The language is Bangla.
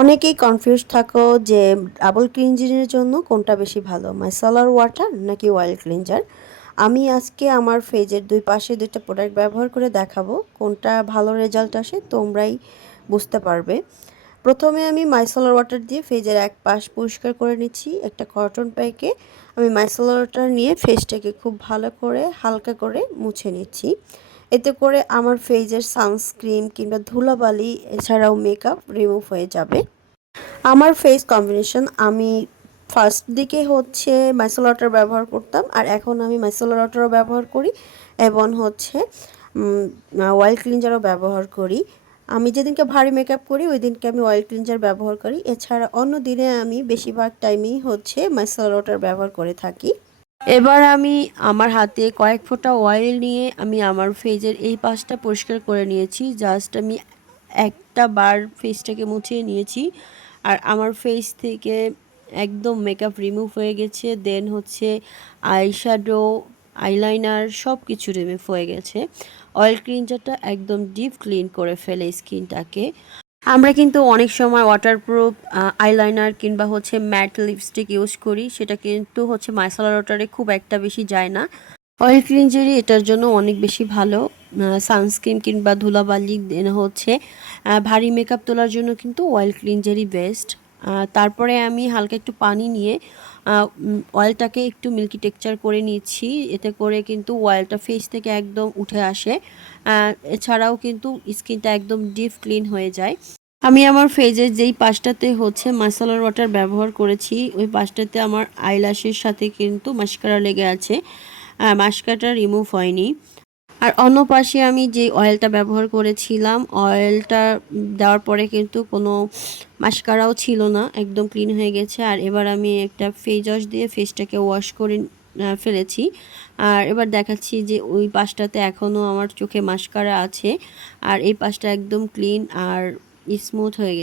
অনেকেই কনফিউজ থাকো যে ডাবল ক্লিনজিংয়ের জন্য কোনটা বেশি ভালো, মাইসেলার ওয়াটার নাকি অয়েল ক্লিনজার। আমি আজকে আমার ফেজের দুই পাশে দুইটা প্রোডাক্ট ব্যবহার করে দেখাবো কোনটা ভালো রেজাল্ট আসে, তোমরাই বুঝতে পারবে। প্রথমে আমি মাইসেলার ওয়াটার দিয়ে ফেজের এক পাশ পরিষ্কার করে নিচ্ছি। একটা কটন প্যাকে আমি মাইসেলার ওয়াটার নিয়ে ফেসটাকে খুব ভালো করে হালকা করে মুছে নিচ্ছি। এতে করে আমার ফেজের সানস্ক্রিন কিংবা ধুলাবালি এছাড়াও মেকআপ রিমুভ হয়ে যাবে। আমার ফেস কম্বিনেশন, আমি ফার্স্ট দিকে হচ্ছে মাইসেলার ওয়াটার ব্যবহার করতাম, আর এখন আমি মাইসেলার ওয়াটারও ব্যবহার করি এবং হচ্ছে অয়েল ক্লিনজারও ব্যবহার করি। আমি যেদিনকে ভারী মেকআপ করি ওই দিনকে আমি অয়েল ক্লিনজার ব্যবহার করি, এছাড়া অন্য দিনে আমি বেশিরভাগ টাইমেই হচ্ছে মাইসেলার ওয়াটার ব্যবহার করে থাকি। এবার আমি আমার হাতে কয়েক ফোঁটা অয়েল নিয়ে আমি আমার ফেজের এই পাশটা পরিষ্কার করে নিয়েছি। জাস্ট আমি একটা বার ফেসটাকে মুছিয়ে নিয়েছি, আর আমার ফেস থেকে একদম মেকআপ রিমুভ হয়ে গেছে। দেন হচ্ছে আইশ্যাডো, আইলাইনার সব কিছু রিমুভ হয়ে গেছে। অয়েল ক্লিনজারটা একদম ডিপ ক্লিন করে ফেলে স্কিনটাকে। আমরা কিন্তু অনেক সময় ওয়াটারপ্রুফ আইলাইনার কিংবা হচ্ছে ম্যাট লিপস্টিক ইউজ করি, সেটা কিন্তু হচ্ছে মাইসেলার ওয়াটারে খুব একটা বেশি যায় না। অয়েল ক্লিনজারই এটার জন্য অনেক বেশি ভালো। সানস্ক্রিন কিংবা ধুলাবালি দেন হচ্ছে ভারী মেকআপ তোলার জন্য কিন্তু অয়েল ক্লিনজারই বেস্ট। তারপরে আমি হালকা একটু পানি নিয়ে অয়েলটাকে একটু মিল্কি টেক্সচার করে নিচ্ছি, এতে করে কিন্তু অয়েলটা ফেস থেকে একদম উঠে আসে। এছাড়াও কিন্তু স্কিনটা একদম ডিপ ক্লিন হয়ে যায়। আমি আমার ফেজের যেই পাশটাতে হচ্ছে মাইসেলার ওয়াটার ব্যবহার করেছি ওই পাশটাতে আমার আইল্যাশের সাথে কিন্তু মাস্কারা লেগে আছে, মাস্কারাটা রিমুভ হয়নি। আর অন্য পাশে আমি যে অয়েলটা ব্যবহার করেছিলাম, অয়েলটা দেওয়ার পরে কিন্তু কোনো মাস্কারাও ছিল না, একদম ক্লিন হয়ে গেছে। আর এবার আমি একটা ফেস ওয়াশ দিয়ে ফেসটাকে ওয়াশ করে ফেলেছি। আর এবার দেখাচ্ছি যে ওই পাশটাতে এখনও আমার চোখে মাস্কারা আছে, আর এই পাশটা একদম ক্লিন আর স্মুথ হয়ে গেছে।